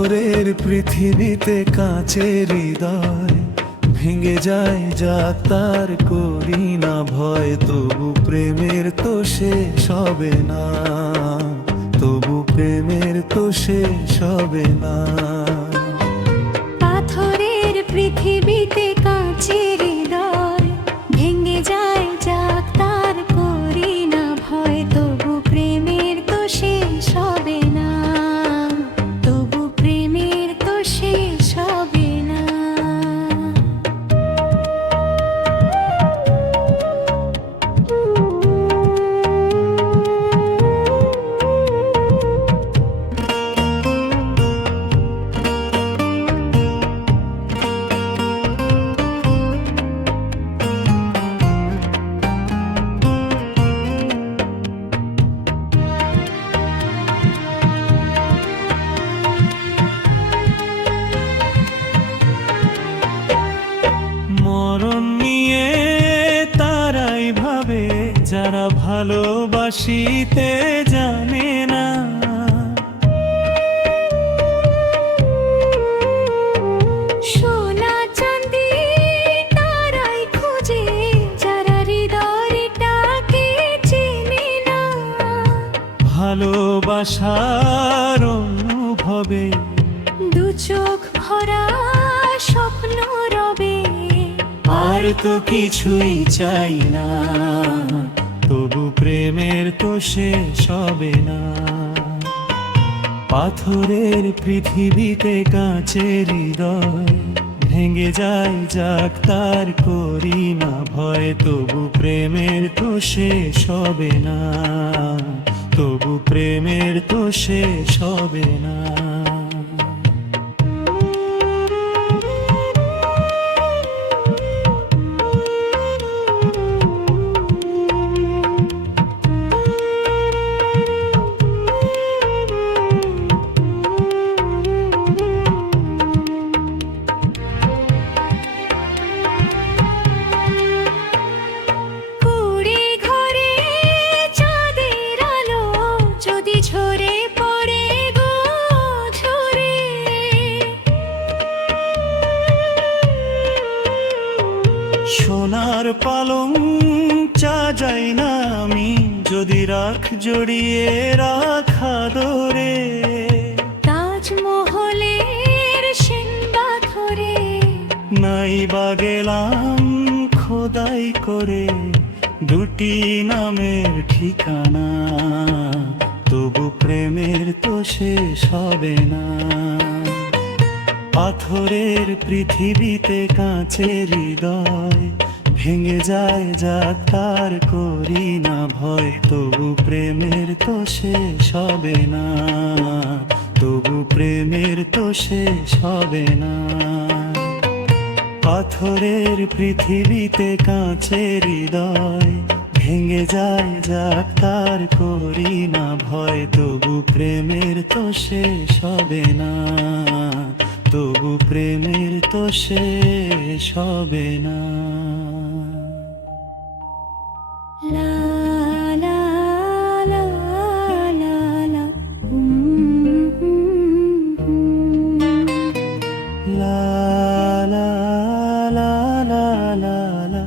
পাথরের পৃথিবীতে কাঁচের হৃদয় ভেঙে যায় যাক তার করি না ভয়, তবু প্রেমের তো শেষ হবে না, তবু প্রেমের তো শেষ হবে না। পাথরের পৃথিবীতে কাঁচের হৃদয় ভেঙে যায় যাক তার করি না ভয়, তবু প্রেমের তো শেষ হবে না, তবু প্রেমের তো শেষ হবে না। মরণ নিয়ে তারাই ভাবে যারা ভালোবাসিতে জানে না, সোনা চাঁদি তারাই খোঁজে যারা হৃদয়টাকে চেনে না, ভালোবাসার অনুভবে দু চোখ ভরা স্বপ্ন রবে, আর তো কিছুই চাই না, তবু প্রেমের তো শেষ হবে না। পাথরের পৃথিবীতে কাঁচের হৃদয় ভেঙে যায় যাক তার করি না ভয়, তবু প্রেমের তো শেষ হবে না, তবু প্রেমের তো শেষ হবে না। কুড়ি ঘরে চাঁদের আলো যদি ঝরে পড়ে গো ঝরে, সোনার পালং চা যাই না আমি যদি রাখ জড়িয়ে রাখা ধরে, তাজমহলের সেন পাথরে নাই বা গেলাম খোদাই করে দুটি নামের ঠিকানা, তবু প্রেমের তো শেষ হবে না। পাথরের পৃথিবীতে কাঁচের হৃদয় ভেঙে যায় যাক তার করি না ভয়, তবু প্রেমের তো শেষ হবে না, তবু প্রেমের তো শেষ হবে না। পাথরের পৃথিবীতে কাঁচের হৃদয় ভেঙে যায় যাক তার করি না ভয়, তবু প্রেমের তো শেষ হবে না, তবু প্রেমের তো শেষ হবে না। লা লা লা লা লা লা লা লা লা লা লা